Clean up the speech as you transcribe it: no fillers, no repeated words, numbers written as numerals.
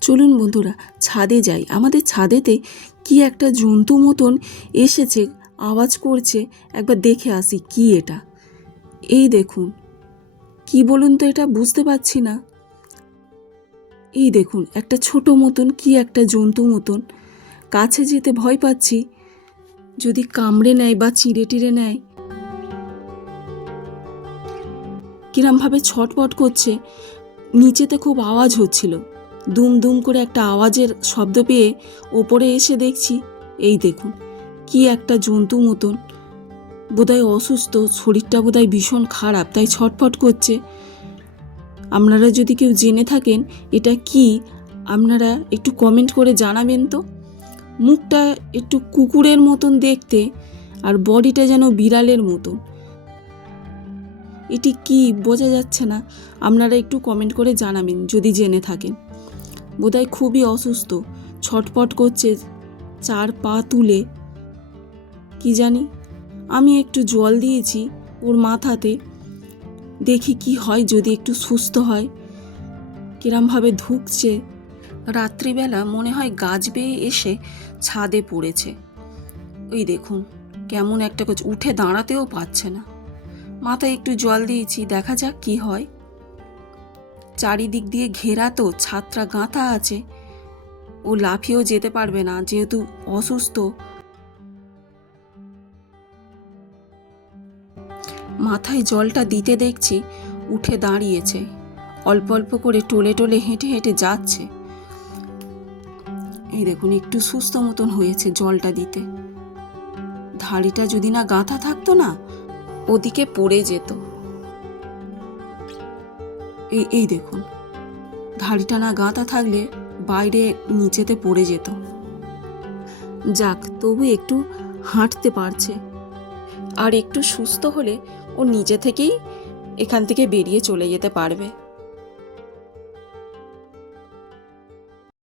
চলুন বন্ধুরা ছাদে যাই। আমাদের ছাদেতে কি একটা জন্তু মতন এসেছে, আওয়াজ করছে, একবার দেখে আসি কি এটা। এই দেখুন, কি বলুন তো, এটা বুঝতে পারছি না। এই দেখুন, একটা ছোট মতন কি একটা জন্তু মতন, কাছে যেতে ভয় পাচ্ছি, যদি কামড়ে নেয় বা চিড়ে টিড়ে নেয়। কিরমভাবে ছটপট করছে, নিচেতে খুব আওয়াজ হচ্ছিল, দুম দুম করে একটা আওয়াজের শব্দ পেয়ে ওপরে এসে দেখছি, এই দেখুন কি একটা জন্তু মতন, বোধহয় অসুস্থ, শরীরটা বোধহয় ভীষণ খারাপ, তাই ছটফট করছে। আপনারা যদি কেউ জেনে থাকেন এটা কি, আপনারা একটু কমেন্ট করে জানাবেন তো। মুখটা একটু কুকুরের মতন দেখতে, আর বডিটা যেন বিড়ালের মতন। এটি কি বোঝা যাচ্ছে না, আপনারা একটু কমেন্ট করে জানাবেন যদি জেনে থাকেন। বোধহয় খুবই অসুস্থ, ছটপট করছে চার পা তুলে, কি জানি। আমি একটু জল দিয়েছি ওর মাথাতে, দেখি কি হয়, যদি একটু সুস্থ হয়। কিরমভাবে ধুকছে, রাত্রিবেলা মনে হয় গাছ বেয়ে এসে ছাদে পড়েছে। ওই দেখুন কেমন একটা করছে, উঠে দাঁড়াতেও পারছে না। মাথায় একটু জল দিয়েছি, দেখা যাক কি হয়। চারিদিক দিয়ে ঘেরা তো, ছাদটা গাঁথা আছে, ও লাফিয়েও যেতে পারবে না যেহেতু অসুস্থ। মাথায় জলটা দিতে দেখছি উঠে দাঁড়িয়েছে, অল্প অল্প করে টোলে টোলে হেঁটে হেঁটে যাচ্ছে। এই দেখুন একটু সুস্থ মতন হয়েছে জলটা দিতে। ধাড়িটা যদি না গাঁথা থাকতো না, ওদিকে পড়ে যেত। এই দেখুন, ধাড়িটা না গাঁথা থাকলে বাইরে নিচেতে পড়ে যেত। যাক, তবু একটু হাঁটতে পারছে। আর একটু সুস্থ হলে ও নিজে থেকেই এখান থেকে বেরিয়ে চলে যেতে পারবে।